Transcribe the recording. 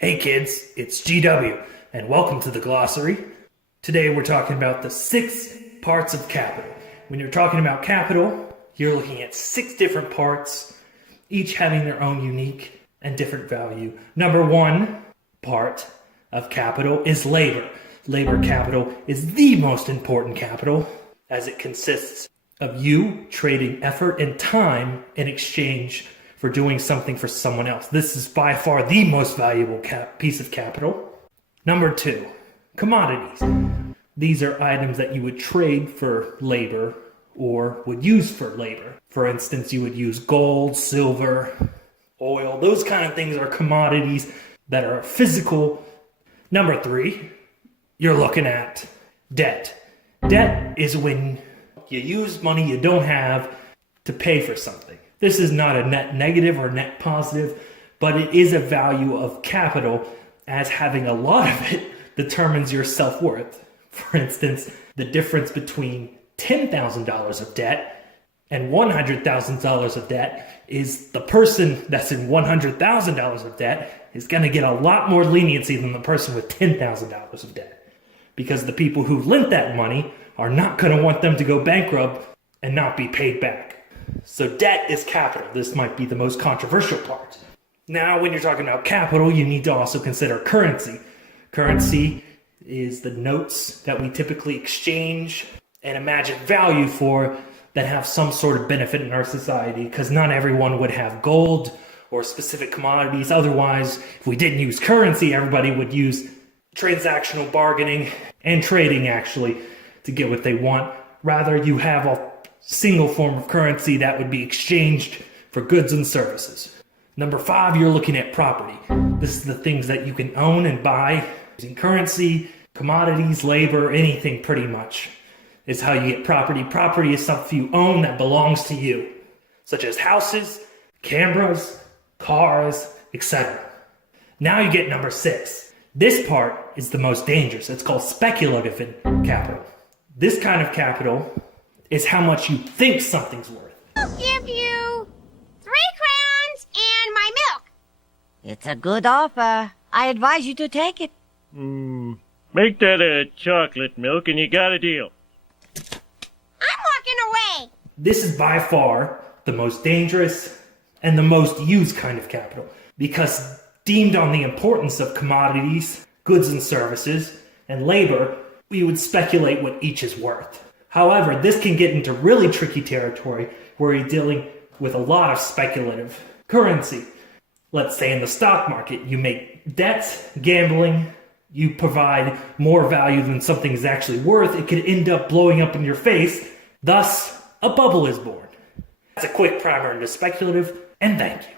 Hey kids, it's GW, and welcome to the glossary. Today we're talking about the 6 parts of capital. When you're talking about capital, you're looking at 6 different parts, each having their own unique and different value. Number 1 part of capital is labor. Labor capital is the most important capital, as it consists of you trading effort and time in exchange for doing something for someone else. This is by far the most valuable piece of capital. Number 2, commodities. These are items that you would trade for labor or would use for labor. For instance, you would use gold, silver, oil. Those kind of things are commodities that are physical. Number 3, you're looking at debt. Debt is when you use money you don't have to pay for something. This is not a net negative or net positive, but it is a value of capital, as having a lot of it determines your self-worth. For instance, the difference between $10,000 of debt and $100,000 of debt is the person that's in $100,000 of debt is going to get a lot more leniency than the person with $10,000 of debt. Because the people who lent that money are not going to want them to go bankrupt and not be paid back. So debt is capital. This might be the most controversial part. Now, when you're talking about capital, you need to also consider currency. Currency is the notes that we typically exchange and imagine value for that have some sort of benefit in our society, because not everyone would have gold or specific commodities. Otherwise, if we didn't use currency, everybody would use transactional bargaining and trading, actually, to get what they want. Rather, you have a single form of currency that would be exchanged for goods and services. Number 5, you're looking at property. This is the things that you can own and buy using currency, commodities, labor, anything pretty much is how you get property. Property is something you own that belongs to you, such as houses, cameras, cars, etc. Now you get number 6. This part is the most dangerous. It's called speculative capital. This kind of capital is how much you think something's worth. I'll give you 3 crowns and my milk. It's a good offer. I advise you to take it. Make that a chocolate milk and you got a deal. I'm walking away. This is by far the most dangerous and the most used kind of capital, because deemed on the importance of commodities, goods and services, and labor, we would speculate what each is worth. However, this can get into really tricky territory where you're dealing with a lot of speculative currency. Let's say in the stock market, you make debts, gambling, you provide more value than something is actually worth. It could end up blowing up in your face. Thus, a bubble is born. That's a quick primer into speculative, and thank you.